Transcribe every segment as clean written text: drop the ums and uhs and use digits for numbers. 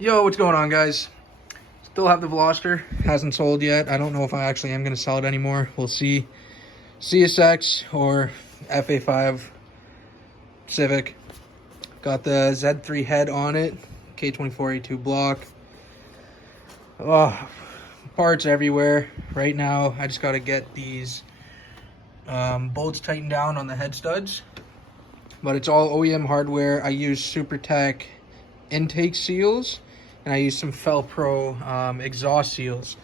Yo, what's going on, guys? Still have the Veloster. Hasn't sold yet. I don't know if I actually am going to sell it anymore. We'll see. CSX or Fa5 Civic. Got the Z3 head on it. K24 A2 block. Oh, parts everywhere. Right now, I just got to get these bolts tightened down on the head studs. But it's all OEM hardware. I use SuperTech intake seals, and I use some Fa5 exhaust seals.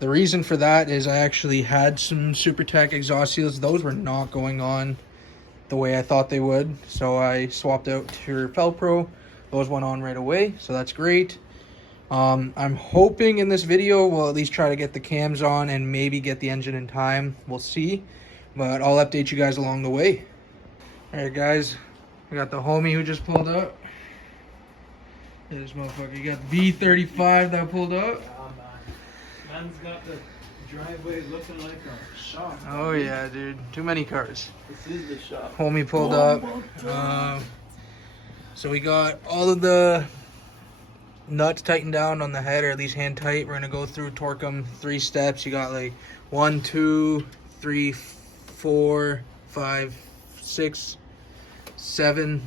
The reason for that is I actually had some SuperTech exhaust seals. Those were not going on the way I thought they would, so I swapped out to Fa5. Those went on right away, so that's great. I'm hoping in this video we'll at least try to get the cams on and maybe get the engine in time. We'll see, but I'll update you guys along the way. All right, guys, we got the homie who just pulled up. This motherfucker, you got the V35 that pulled up. Man's got the driveway looking like a shop. Oh yeah, dude, too many cars. This is the shop. Homie pulled up. So we got all of the nuts tightened down on the head, or at least hand tight. We're gonna go through, torque them 3 steps. You got like 1, 2, 3, 4, 5, 6, 7,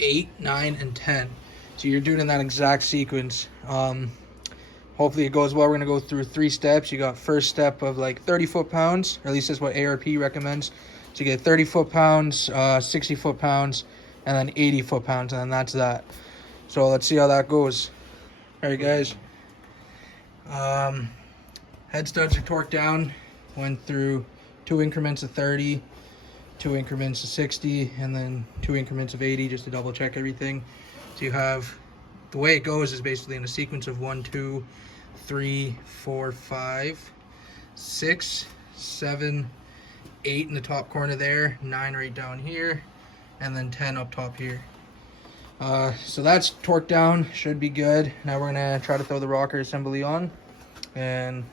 8, 9, and 10. So you're doing in that exact sequence. Hopefully it goes well. We're gonna go through 3 steps. You got first step of like 30 foot-pounds, or at least that's what ARP recommends. So you get 30 foot-pounds, 60 foot-pounds, and then 80 foot-pounds, and then that's that. So let's see how that goes. All right, guys. Head studs are torqued down. Went through 2 increments of 30, 2 increments of 60, and then 2 increments of 80, just to double check everything. So you have, the way it goes is basically in a sequence of 1, 2, 3, 4, 5, 6, 7, 8 in the top corner there, 9 right down here, and then 10 up top here. So that's torqued down, should be good. Now we're gonna try to throw the rocker assembly on, and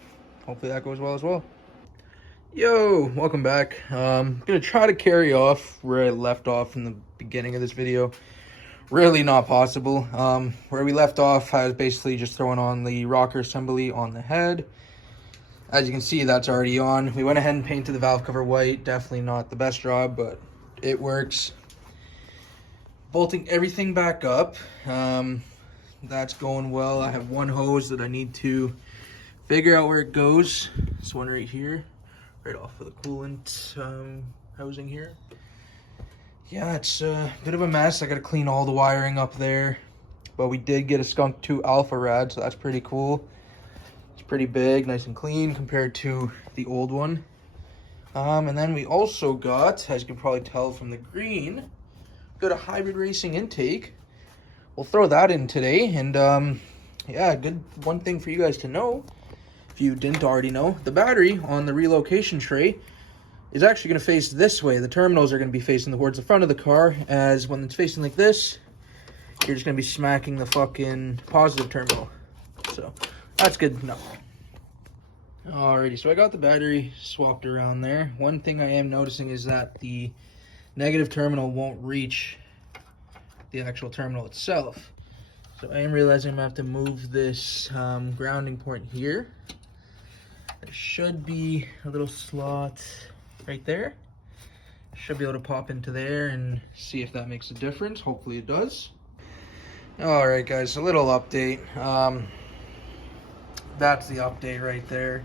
hopefully that goes well as well. Yo, welcome back. I'm gonna try to carry off where I left off in the beginning of this video. Really not possible. Where we left off, I was basically just throwing on the rocker assembly on the head. As you can see, that's already on. We went ahead and painted the valve cover white. Definitely not the best job, but it works. Bolting everything back up. That's going well. I have one hose that I need to figure out where it goes. This one right here, right off of the coolant housing here. Yeah, it's a bit of a mess. I gotta clean all the wiring up there. But we did get a Skunk 2 Alpha rad, so that's pretty cool. It's pretty big, nice and clean compared to the old one. And then we also got, as you can probably tell from the green, got a hybrid racing intake. We'll throw that in today. And yeah, good one thing for you guys to know, if you didn't already know, the battery on the relocation tray is actually going to face this way. The terminals are going to be facing towards the front of the car, as when it's facing like this, you're just going to be smacking the fucking positive terminal. So that's good enough. Alrighty, so I got the battery swapped around there. One thing I am noticing is that the negative terminal won't reach the actual terminal itself. So I am realizing I'm going to have to move this grounding point here. There should be a little slot right there. Should be able to pop into there and see if that makes a difference. Hopefully it does. All right, guys, a little update. That's the update right there.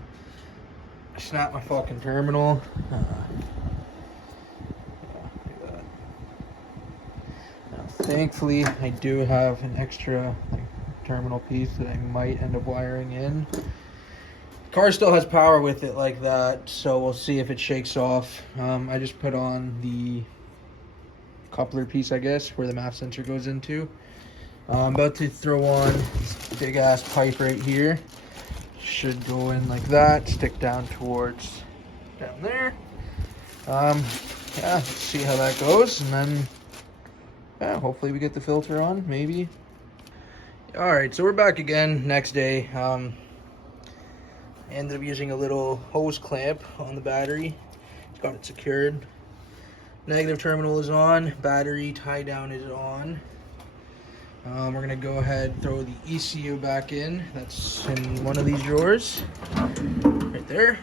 I snapped my fucking terminal. Now, thankfully, I do have an extra terminal piece that I might end up wiring in. Car still has power with it like that, so we'll see if it shakes off. I just put on the coupler piece, I guess, where the MAP sensor goes into. I'm about to throw on this big ass pipe right here. Should go in like that, stick down towards down there. Yeah, let's see how that goes, and then yeah, hopefully we get the filter on, maybe. All right, so we're back again next day. I ended up using a little hose clamp on the battery. Got it secured. Negative terminal is on. Battery tie down is on. We're gonna go ahead and throw the ECU back in. That's in one of these drawers, right there.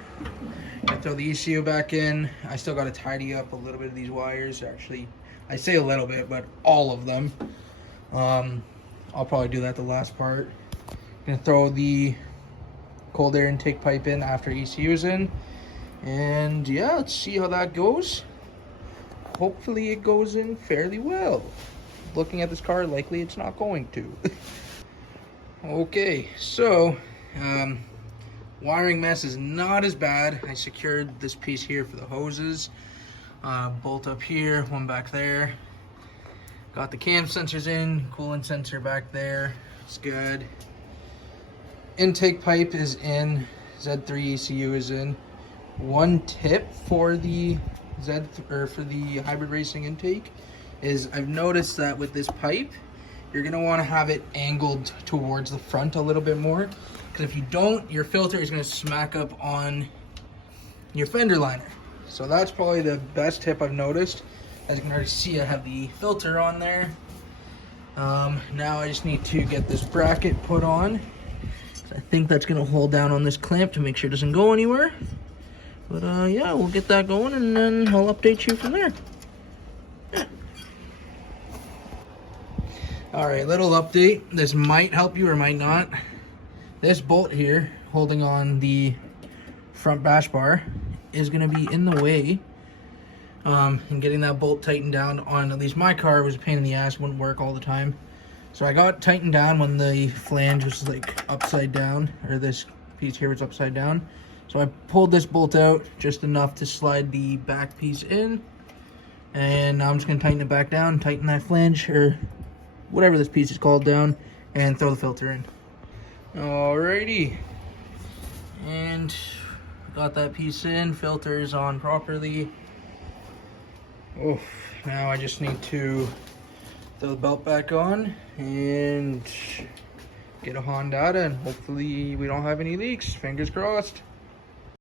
Gonna throw the ECU back in. I still gotta tidy up a little bit of these wires. Actually, I say a little bit, but all of them. I'll probably do that the last part. Gonna throw the cold air intake pipe in after ECU is in. And yeah, let's see how that goes. Hopefully it goes in fairly well. Looking at this car, likely it's not going to. Okay, so wiring mess is not as bad. I secured this piece here for the hoses. Bolt up here, one back there. Got the cam sensors in, coolant sensor back there. It's good. Intake pipe is in. Z3 ECU is in. One tip for the for the hybrid racing intake is I've noticed that with this pipe, you're gonna want to have it angled towards the front a little bit more, because if you don't, your filter is gonna smack up on your fender liner. So that's probably the best tip I've noticed. As you can already see, I have the filter on there. Now I just need to get this bracket put on. I think that's gonna hold down on this clamp to make sure it doesn't go anywhere. But yeah, we'll get that going and then I'll update you from there. Yeah. Alright, little update. This might help you or might not. This bolt here, holding on the front bash bar, is going to be in the way. And getting that bolt tightened down on at least my car was a pain in the ass, wouldn't work all the time. So I got it tightened down when the flange was like upside down, or this piece here was upside down. So I pulled this bolt out just enough to slide the back piece in. And now I'm just going to tighten it back down, tighten that flange, or whatever this piece is called, down, and throw the filter in. Alrighty. And got that piece in, filter is on properly. Oh, now I just need to throw the belt back on and get a Honda, and hopefully we don't have any leaks. Fingers crossed.